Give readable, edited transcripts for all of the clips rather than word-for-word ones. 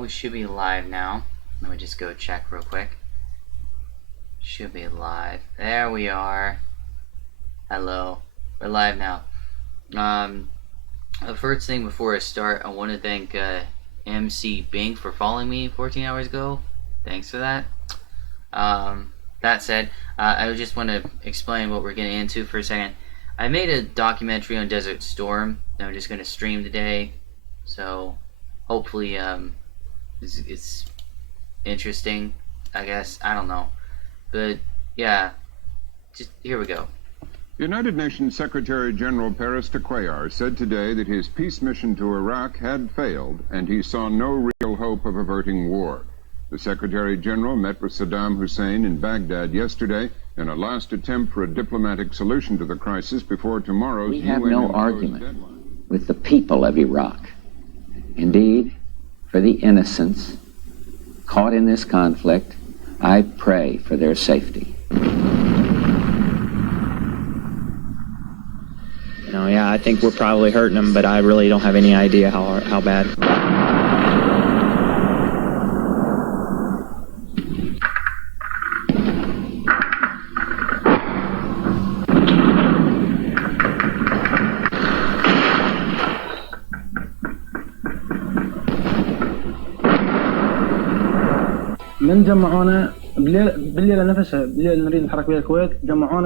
We should be live now. Let me just go check real quick. Should be live. There we are. Hello. We're live now. The first thing before I start, I want to thank MC Bink for following me 14 hours ago. Thanks for that. That said, I just want to explain what we're getting into for a second. I made a documentary on Desert Storm that I'm just going to stream today. So, hopefully, it's interesting, I guess. I don't know. But, yeah. Just, here we go. United Nations Secretary General Peres de Cuellar said today that his peace mission to Iraq had failed and he saw no real hope of averting war. The Secretary General met with Saddam Hussein in Baghdad yesterday in a last attempt for a diplomatic solution to the crisis before tomorrow's We have no argument with the people of Iraq. Indeed, for the innocents caught in this conflict, I pray for their safety. Yeah, I think we're probably hurting them, but I really don't have any idea how bad.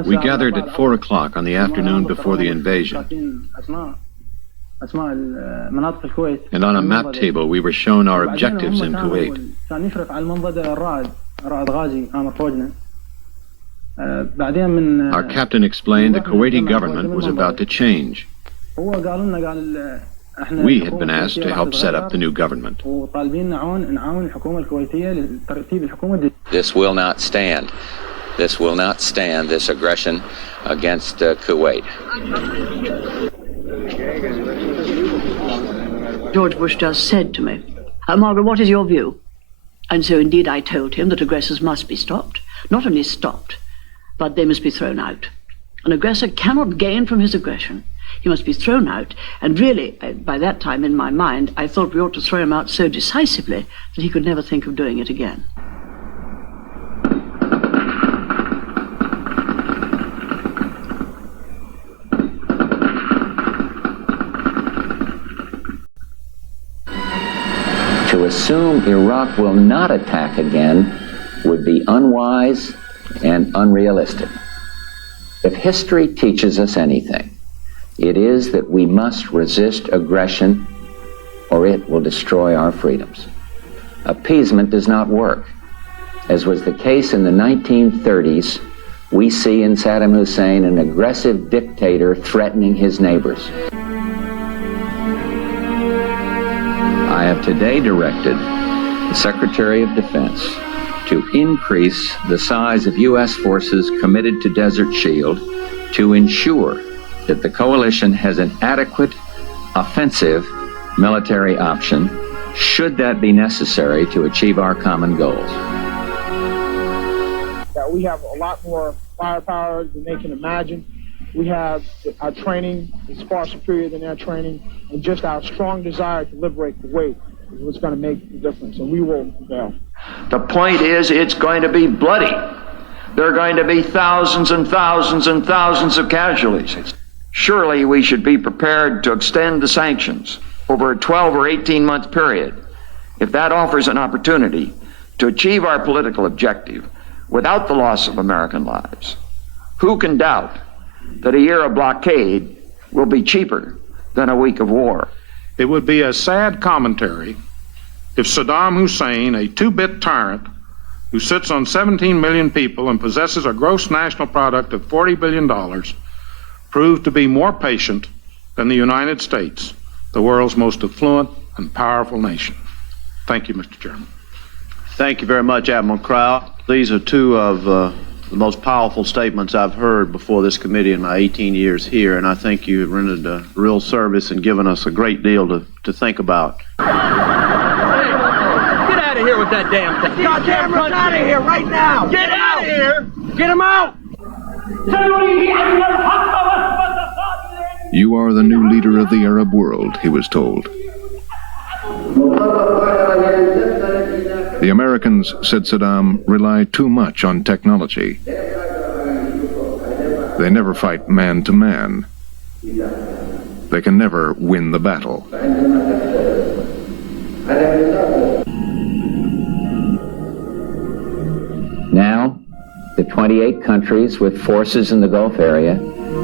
We gathered at 4 o'clock on the afternoon before the invasion. And on a map table, we were shown our objectives in Kuwait. Our captain explained the Kuwaiti government was about to change. We had been asked to help set up the new government. This will not stand. This will not stand, this aggression against Kuwait. George Bush just said to me, Margaret, what is your view? And so indeed I told him that aggressors must be stopped. Not only stopped, but they must be thrown out. An aggressor cannot gain from his aggression. He must be thrown out, and really, by that time in my mind, I thought we ought to throw him out so decisively that he could never think of doing it again. To assume Iraq will not attack again would be unwise and unrealistic. If history teaches us anything, it is that we must resist aggression or it will destroy our freedoms. Appeasement does not work. As was the case in the 1930s, we see in Saddam Hussein an aggressive dictator threatening his neighbors. I have today directed the Secretary of Defense to increase the size of U.S. forces committed to Desert Shield to ensure that the coalition has an adequate offensive military option should that be necessary to achieve our common goals. We have a lot more firepower than they can imagine. We have our training is far superior than their training, and just our strong desire to liberate Kuwait is what's going to make the difference, and we will prevail. The point is, it's going to be bloody. There are going to be thousands and thousands and thousands of casualties. Surely we should be prepared to extend the sanctions over a 12 or 18-month period if that offers an opportunity to achieve our political objective without the loss of American lives. Who can doubt that a year of blockade will be cheaper than a week of war? It would be a sad commentary if Saddam Hussein, a two-bit tyrant who sits on 17 million people and possesses a gross national product of $40 billion, proved to be more patient than the United States, the world's most affluent and powerful nation. Thank you, Mr. Chairman. Thank you very much, Admiral Crowell. These are two of the most powerful statements I've heard before this committee in my 18 years here, and I think you've rendered a real service and given us a great deal to think about. Get out of here with that damn thing. Goddamn, run out of here right now. Get out of here. Get him out. You are the new leader of the Arab world, he was told. The Americans, said Saddam, rely too much on technology. They never fight man to man. They can never win the battle. Now, the 28 countries with forces in the Gulf area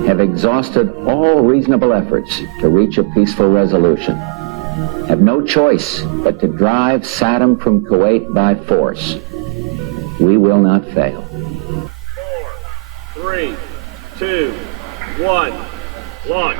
have exhausted all reasonable efforts to reach a peaceful resolution, have no choice but to drive Saddam from Kuwait by force. We will not fail. 4, 3, 2, 1, launch.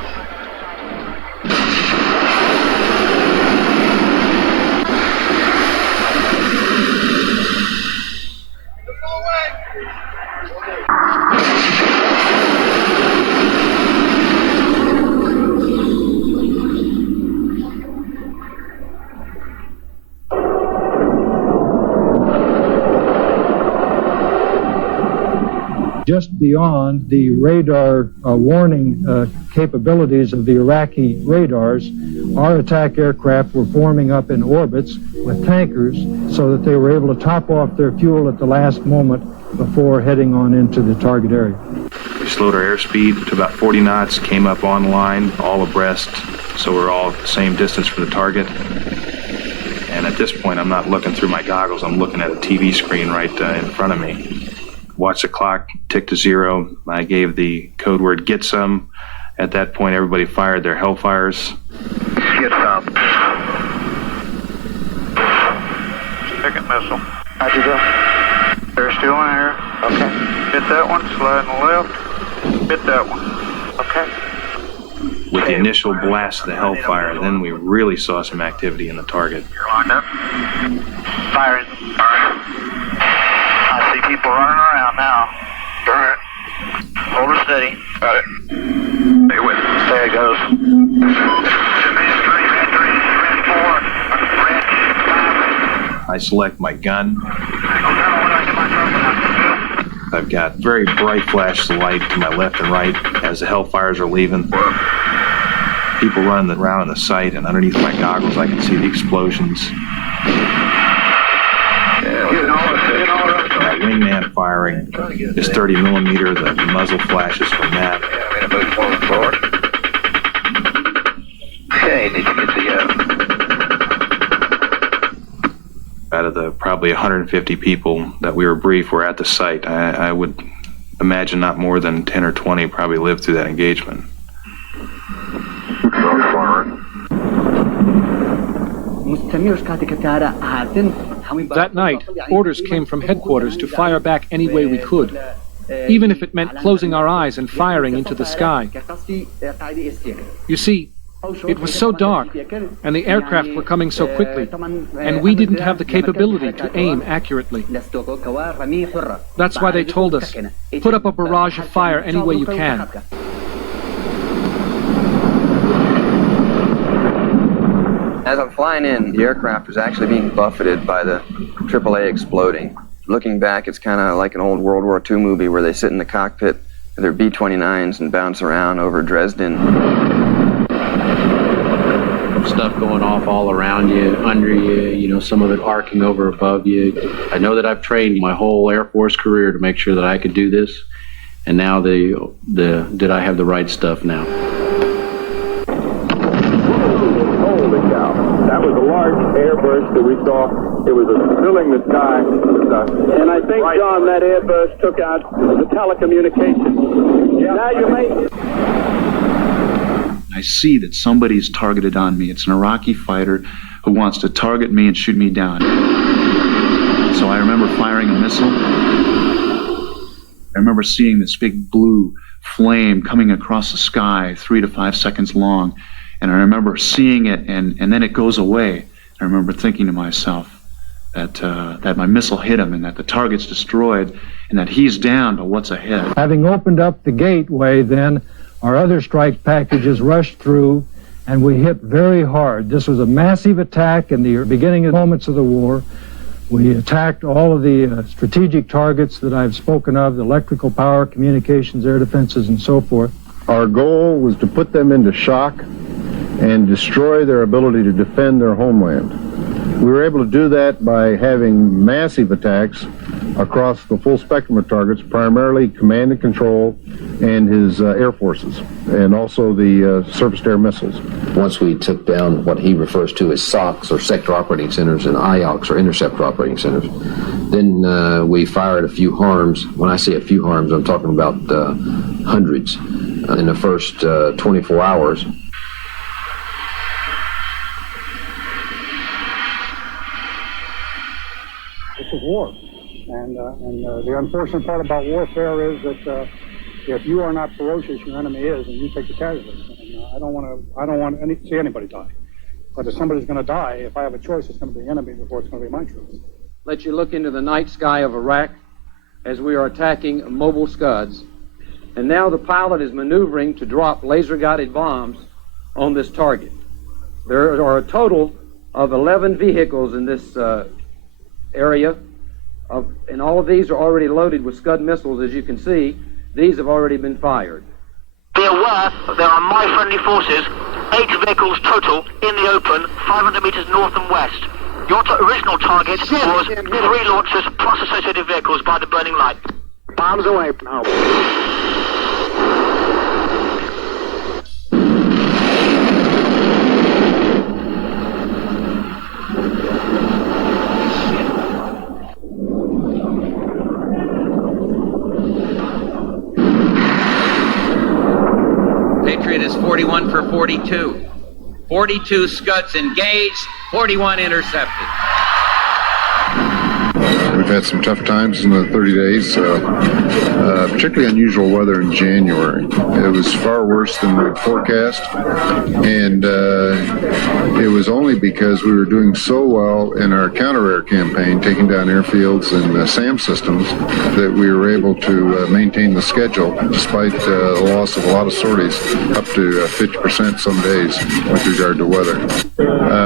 Just beyond the radar warning capabilities of the Iraqi radars, our attack aircraft were forming up in orbits with tankers so that they were able to top off their fuel at the last moment before heading on into the target area. We slowed our airspeed to about 40 knots, came up online, all abreast, so we're all the same distance from the target. And at this point, I'm not looking through my goggles, I'm looking at a TV screen right in front of me. Watched the clock tick to 0. I gave the code word, get some. At that point, everybody fired their Hellfires. Get some. Second missile. How'd you go? They're still in air. Okay. Hit that one, slide on the left. Hit that one. Okay. With the initial blast of the Hellfire, then we really saw some activity in the target. You're lined up. Firing. Firing. I see people running around now. All right. Hold her steady. Got it. Stay with it. There it goes. I select my gun. I've got very bright flashes of light to my left and right as the Hellfires are leaving. People running around the site, and underneath my goggles I can see the explosions. My wingman firing is 30 millimeter. The muzzle flashes from that. Okay, did you get the Out of the probably 150 people that we were briefed were at the site, I would imagine not more than 10 or 20 probably lived through that engagement. That night, orders came from headquarters to fire back any way we could, even if it meant closing our eyes and firing into the sky. You see, it was so dark, and the aircraft were coming so quickly, and we didn't have the capability to aim accurately. That's why they told us, put up a barrage of fire any way you can. As I'm flying in, the aircraft was actually being buffeted by the AAA exploding. Looking back, it's kind of like an old World War II movie where they sit in the cockpit with their B-29s and bounce around over Dresden. Stuff going off all around you, under you, you know, some of it arcing over above you. I know that I've trained my whole Air Force career to make sure that I could do this, and now did I have the right stuff now? Holy cow. That was a large airburst that we saw. It was filling the sky. And I think, John, that airburst took out the telecommunications. Yeah. Now you may... I see that somebody's targeted on me. It's an Iraqi fighter who wants to target me and shoot me down. So I remember firing a missile. I remember seeing this big blue flame coming across the sky, 3 to 5 seconds long. And I remember seeing it, and then it goes away. I remember thinking to myself that my missile hit him and that the target's destroyed and that he's down, but what's ahead? Having opened up the gateway, then, our other strike packages rushed through, and we hit very hard. This was a massive attack in the beginning moments of the war. We attacked all of the strategic targets that I've spoken of, the electrical power, communications, air defenses, and so forth. Our goal was to put them into shock and destroy their ability to defend their homeland. We were able to do that by having massive attacks across the full spectrum of targets, primarily command and control and his air forces, and also the surface-to-air missiles. Once we took down what he refers to as SOCs, or sector operating centers, and IOCs, or interceptor operating centers, then we fired a few harms. When I say a few harms, I'm talking about hundreds in the first 24 hours. This is war. And the unfortunate part about warfare is that if you are not ferocious, your enemy is, and you take the casualties. And I don't want to see anybody die. But if somebody's going to die, if I have a choice, it's going to be the enemy before it's going to be my troops. Let you look into the night sky of Iraq as we are attacking mobile Scuds. And now the pilot is maneuvering to drop laser-guided bombs on this target. There are a total of 11 vehicles in this area, and all of these are already loaded with Scud missiles, as you can see. These have already been fired. Be aware there are my friendly forces, 8 vehicles total in the open, 500 meters north and west. Your original target was 3 launchers plus associated vehicles by the burning light. Bombs away now. Patriot is 41 for 42. 42 Scuds engaged, 41 intercepted. We've had some tough times in the 30 days, particularly unusual weather in January. It was far worse than we had forecast, and it was only because we were doing so well in our counter-air campaign, taking down airfields and SAM systems, that we were able to maintain the schedule despite the loss of a lot of sorties, up to 50% some days with regard to weather.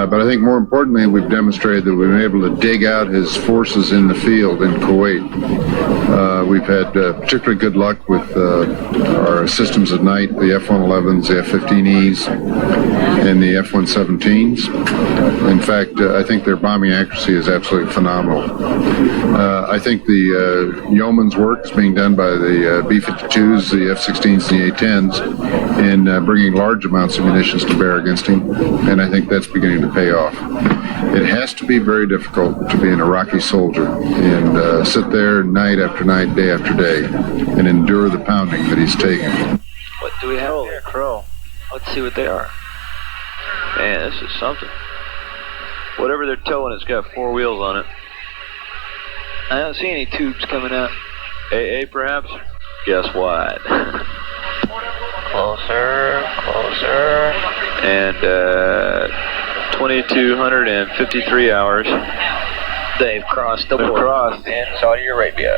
But I think more importantly, we've demonstrated that we've been able to dig out his forces in the field in Kuwait. We've had particularly good luck with our systems at night, the F-111s, the F-15Es, and the F-117s. In fact, I think their bombing accuracy is absolutely phenomenal. I think the yeoman's work is being done by the B-52s, the F-16s, and the A-10s in bringing large amounts of munitions to bear against him, and I think that's beginning to pay off. It has to be very difficult to be an Iraqi soldier and sit there night after night, day after day, and endure the pounding that he's taking. What do we have here? Crow. Let's see what they are. Man, this is something. Whatever they're towing, it's got 4 wheels on it. I don't see any tubes coming out. AA, perhaps? Guess what? Closer, closer. And 2,253 hours. They've crossed the border. Crossed in Saudi Arabia.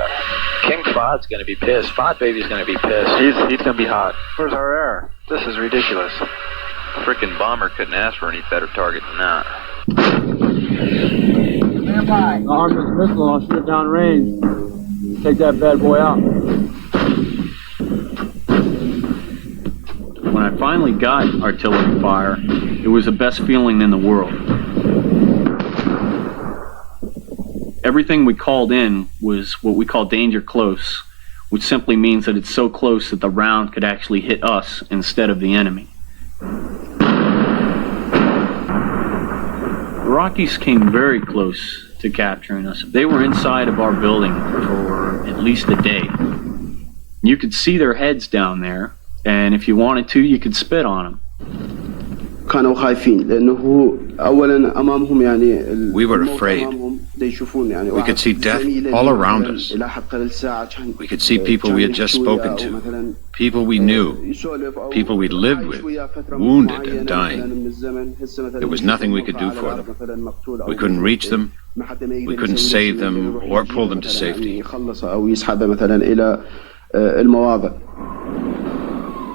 King Fahad's going to be pissed. Fahad Baby's going to be pissed. He's going to be hot. Where's our air? This is ridiculous. Frickin' bomber couldn't ask for any better target than that. Stand by. The Harkness missile on shoot down range. Take that bad boy out. When I finally got artillery fire, it was the best feeling in the world. Everything we called in was what we call danger close, which simply means that it's so close that the round could actually hit us instead of the enemy. The Iraqis came very close to capturing us. They were inside of our building for at least a day. You could see their heads down there, and if you wanted to, you could spit on them. We were afraid. We could see death all around us. We could see people we had just spoken to, people we knew, people we lived with, wounded and dying. There was nothing we could do for them. We couldn't reach them, we couldn't save them or pull them to safety.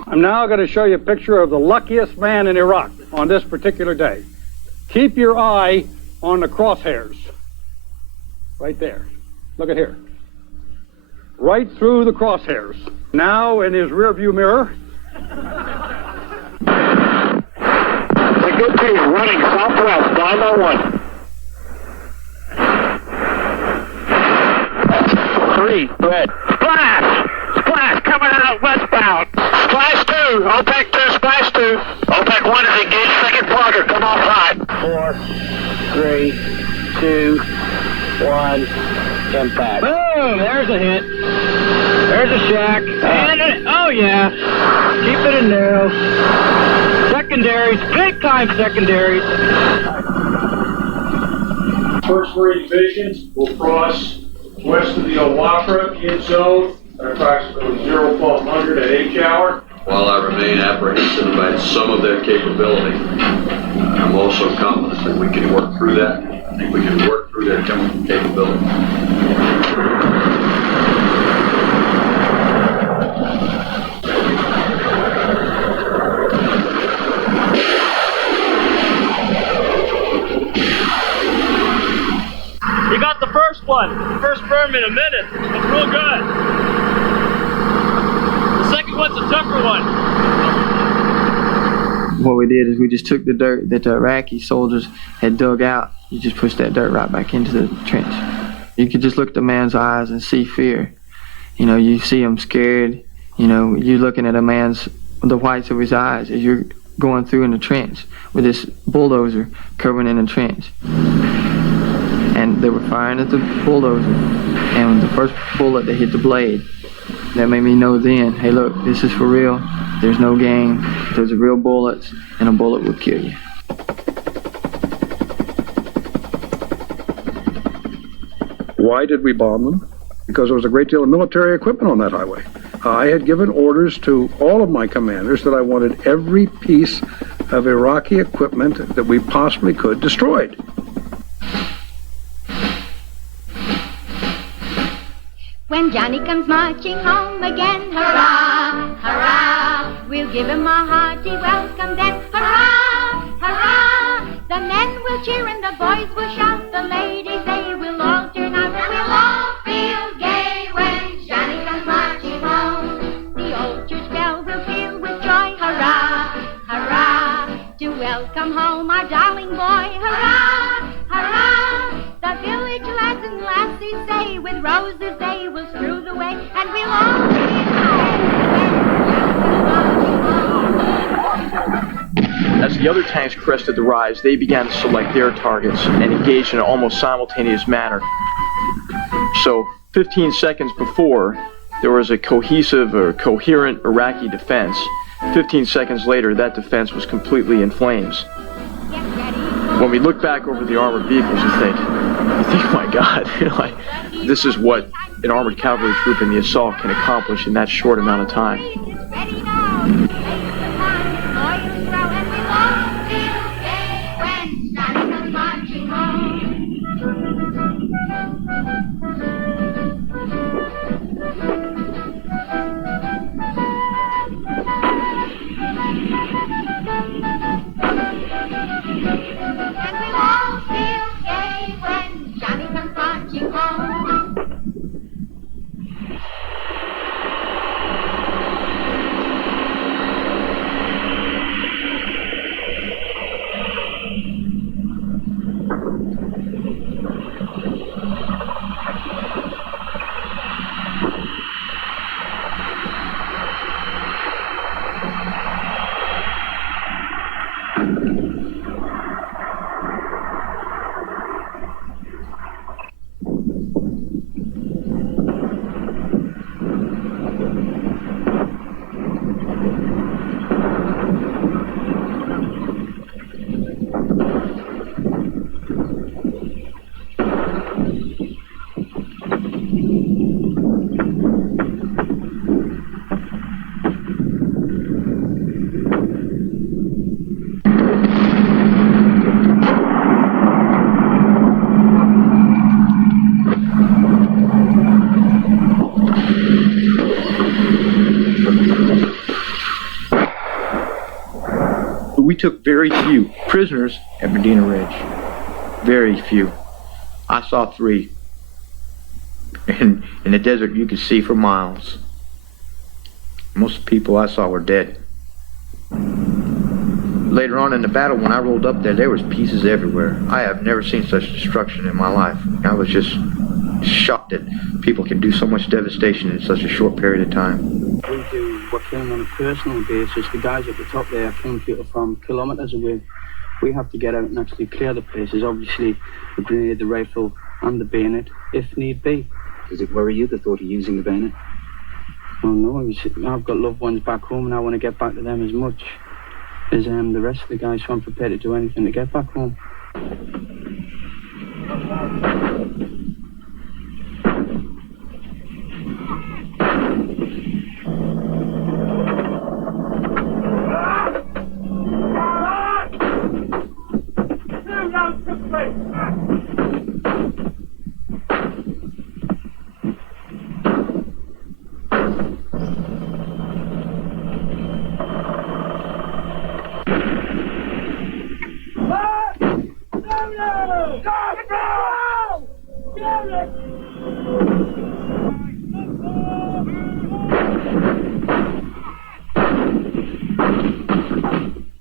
I'm now going to show you a picture of the luckiest man in Iraq on this particular day. Keep your eye on the crosshairs. Right there. Look at here. Right through the crosshairs. Now in his rearview mirror. The good team running southwest, 501. 3, red. Splash! Splash coming out westbound. Splash 2, OPEC 2, splash 2. OPEC 1 is engaged, second quadrant, come on high. 4, 3, 2, 1, impact. Boom! There's a hit. There's a shack. And oh yeah. Keep it in narrow. Secondaries, big time secondaries. First 3 divisions will cross west of the Owatra in zone at approximately 01200 at H-hour. While I remain apprehensive about some of their capability, I'm also confident that we can work through that. I think we can work through their chemical capability. You got the first one. First berm in a minute. It's real good. The second one's a tougher one. What we did is we just took the dirt that the Iraqi soldiers had dug out. You just pushed that dirt right back into the trench. You could just look at the man's eyes and see fear. You know, you see him scared. You know, you're looking at the whites of his eyes as you're going through in the trench with this bulldozer covering in the trench. And they were firing at the bulldozer, and the first bullet that hit the blade, that made me know then, hey look, this is for real. There's no game. Those are real bullets, and a bullet will kill you. Why did we bomb them? Because there was a great deal of military equipment on that highway. I had given orders to all of my commanders that I wanted every piece of Iraqi equipment that we possibly could destroyed. When Johnny comes marching home again, hurrah, hurrah, we'll give him a hearty welcome then, hurrah, hurrah. The men will cheer and the boys will shout, the ladies they will all turn out, we'll all feel gay when Johnny comes marching home. The old church bell will fill with joy, hurrah, hurrah, to welcome home our darling boy, hurrah, hurrah. The village lads and lassies say, with roses they will strew the way, and we'll all be As the other tanks crested the rise, they began to select their targets and engage in an almost simultaneous manner. So 15 seconds before, there was a cohesive or coherent Iraqi defense. 15 seconds later, that defense was completely in flames. When we look back over the armored vehicles, you think, my God, this is what an armored cavalry troop in the assault can accomplish in that short amount of time. We took very few prisoners at Medina Ridge. Very few. I saw 3. In the desert, you could see for miles. Most people I saw were dead. Later on in the battle, when I rolled up there was pieces everywhere. I have never seen such destruction in my life. I was just shocked that people can do so much devastation in such a short period of time. We do working on a personal basis. The guys at the top there can people from kilometres away. We have to get out and actually clear the places, obviously the grenade, the rifle and the bayonet, if need be. Does it worry you, the thought of using the bayonet? Oh no, I've got loved ones back home and I want to get back to them as much as the rest of the guys, so I'm prepared to do anything to get back home.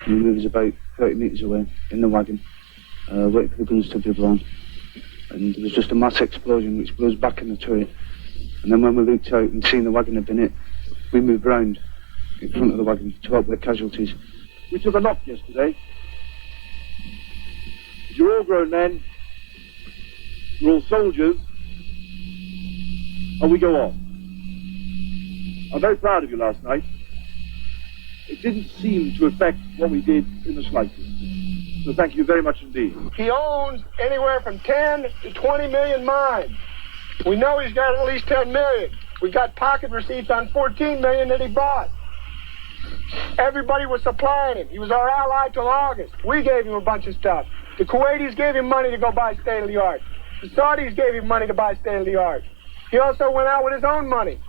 We was about 30 metres away in the wagon, waiting for the guns to be blown. And there was just a mass explosion which blows back in the turret. And then when we looked out and seen the wagon had been hit, we moved round in front of the wagon to help with casualties. We took a knock yesterday. You're all grown men. You're all soldiers. And we go on. I'm very proud of you last night. It didn't seem to affect what we did in the slightest. So thank you very much indeed. He owns anywhere from 10 to 20 million mines. We know he's got at least 10 million. We got pocket receipts on 14 million that he bought. Everybody was supplying him. He was our ally till August. We gave him a bunch of stuff. The Kuwaitis gave him money to go buy state-of-the-art. The Saudis gave him money to buy state-of-the-art. He also went out with his own money.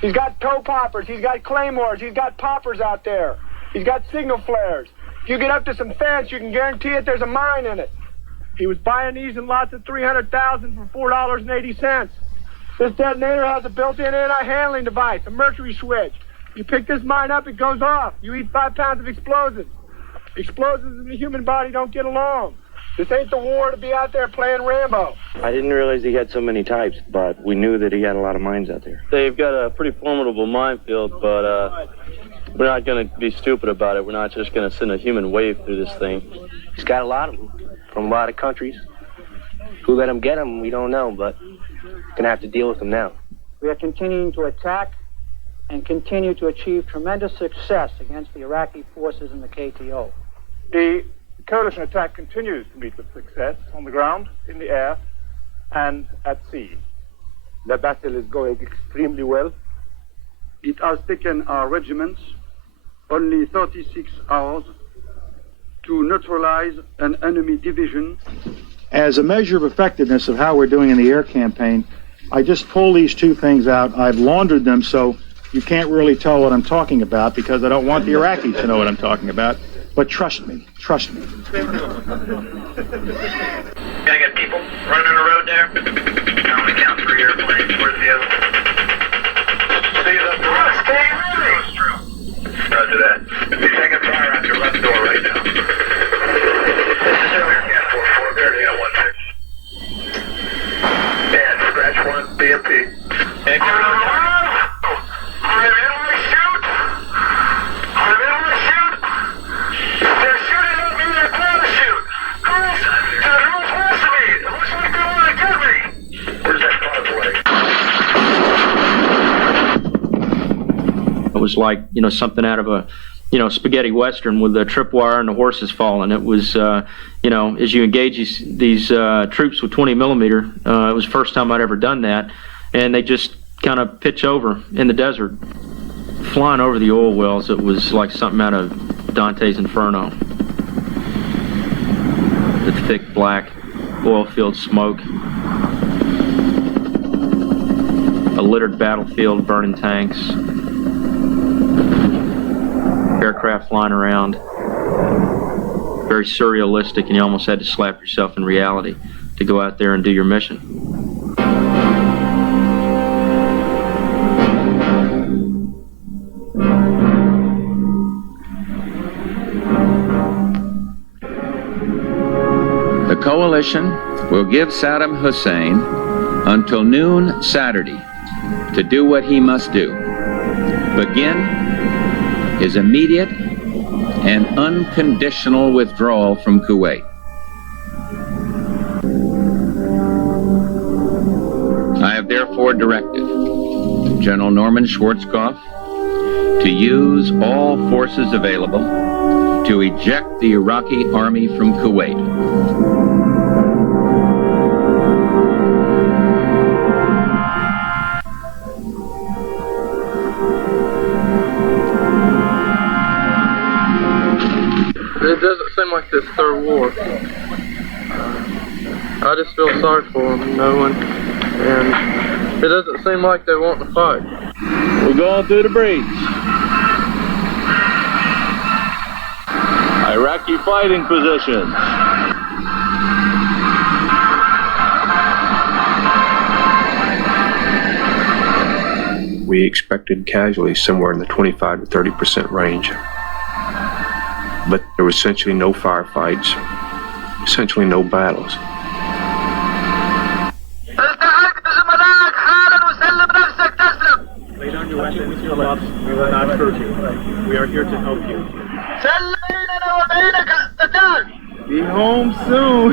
He's got toe poppers, he's got claymores, he's got poppers out there. He's got signal flares. If you get up to some fence, you can guarantee it there's a mine in it. He was buying these in lots of 300,000 for $4.80. This detonator has a built-in anti-handling device, a mercury switch. You pick this mine up, it goes off. You eat 5 pounds of explosives. Explosives and the human body don't get along. This ain't the war to be out there playing Rambo. I didn't realize he had so many types, but we knew that he had a lot of mines out there. They've got a pretty formidable minefield, but we're not going to be stupid about it. We're not just going to send a human wave through this thing. He's got a lot of them from a lot of countries. Who let him get them, we don't know, but we're going to have to deal with them now. We are continuing to attack and continue to achieve tremendous success against the Iraqi forces and the KTO. The coalition attack continues to meet with success on the ground, in the air, and at sea. The battle is going extremely well. It has taken our regiments only 36 hours to neutralize an enemy division. As a measure of effectiveness of how we're doing in the air campaign, I just pulled these two things out. I've laundered them so you can't really tell what I'm talking about because I don't want the Iraqis to know what I'm talking about. But trust me, trust me. Gotta get people running the road there. I only count 3 airplanes. Where's the other one? See you up front. Stay true. Roger that. You're taking fire out your left door right now. This is Air Cat 44, Verdi at 16. And scratch 1, BMP. And It was like, something out of a, spaghetti western with the tripwire and the horses falling. It was, as you engage these troops with 20 millimeter, it was the first time I'd ever done that, and they just kind of pitch over in the desert, flying over the oil wells. It was like something out of Dante's Inferno. The thick black oil field smoke, a littered battlefield, burning tanks, aircraft flying around, very surrealistic, and you almost had to slap yourself in reality to go out there and do your mission. The coalition will give Saddam Hussein until noon Saturday to do what he must do. Begin his immediate and unconditional withdrawal from Kuwait. I have therefore directed General Norman Schwarzkopf to use all forces available to eject the Iraqi army from Kuwait. It doesn't seem like this third war. I just feel sorry for them, and it doesn't seem like they want to fight. We're going through the breach. Iraqi fighting positions. We expected casualties somewhere in the 25 to 30% range. But there was essentially no firefights, essentially no battles. Lay down your weapons, we will not hurt you. We are here to help you. Be home soon.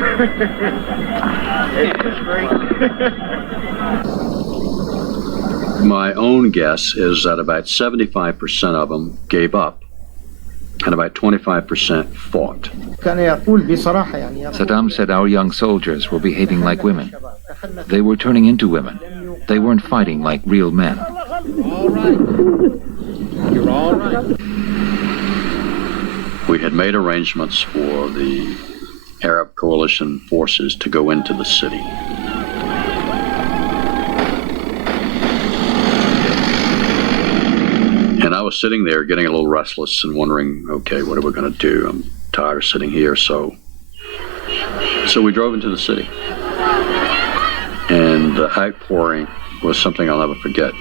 My own guess is that about 75% of them gave up, and about 25% fought. Saddam said our young soldiers were behaving like women. They were turning into women. They weren't fighting like real men. All right. You're all right. We had made arrangements for the Arab coalition forces to go into the city. And I was sitting there getting a little restless and wondering, okay, what are we going to do? I'm tired of sitting here, so we drove into the city. And the outpouring was something I'll never forget.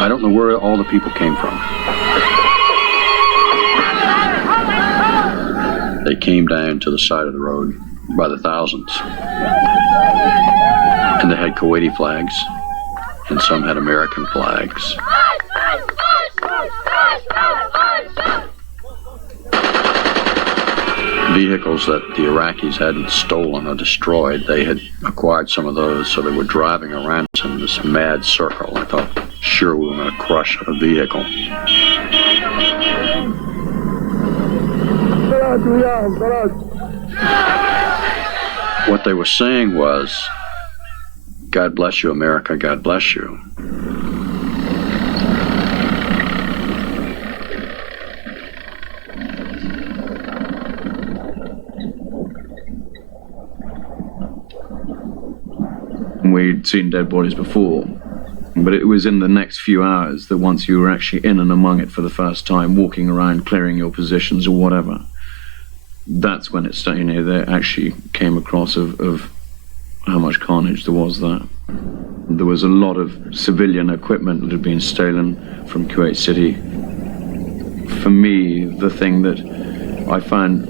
I don't know where all the people came from. They came down to the side of the road by the thousands. And they had Kuwaiti flags, and some had American flags. Vehicles that the Iraqis hadn't stolen or destroyed, they had acquired some of those, so they were driving around in this mad circle. I thought, sure, we were going to crush a vehicle. What they were saying was, God bless you, America, God bless you. We'd seen dead bodies before, but it was in the next few hours that once you were actually in and among it for the first time, walking around, clearing your positions or whatever, that's when it started, they actually came across of how much carnage there was there. There was a lot of civilian equipment that had been stolen from Kuwait City. For me, the thing that I found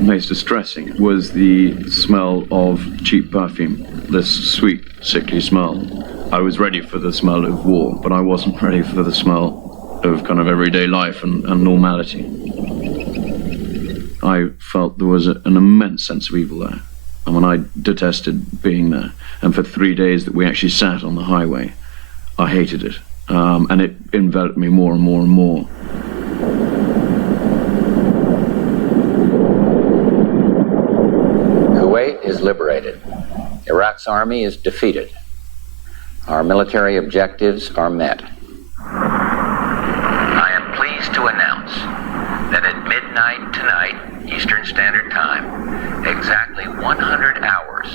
most distressing was the smell of cheap perfume, this sweet, sickly smell. I was ready for the smell of war, but I wasn't ready for the smell of kind of everyday life and normality. I felt there was an immense sense of evil there. I mean, I detested being there. And for 3 days that we actually sat on the highway, I hated it. And it enveloped me more and more and more. Kuwait is liberated. Iraq's army is defeated. Our military objectives are met. I am pleased to announce that at midnight tonight, Eastern Standard Time, exactly 100 hours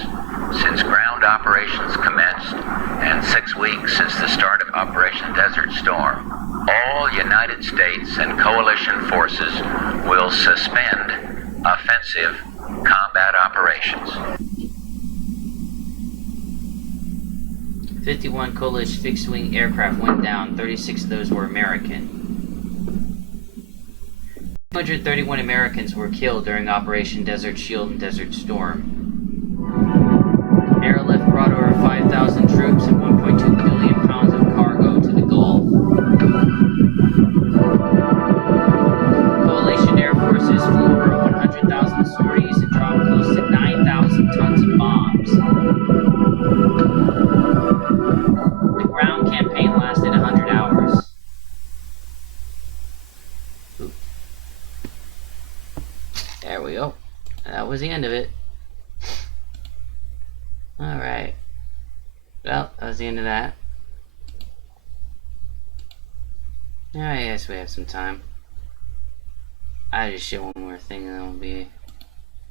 since ground operations commenced and 6 weeks since the start of Operation Desert Storm, all United States and coalition forces will suspend offensive combat operations. 51 Coalition fixed-wing aircraft went down. 36 of those were American. 231 Americans were killed during Operation Desert Shield and Desert Storm. Air we go. That was the end of it. Alright. Well, that was the end of that. Alright, yes, we have some time. I just show one more thing and then we'll be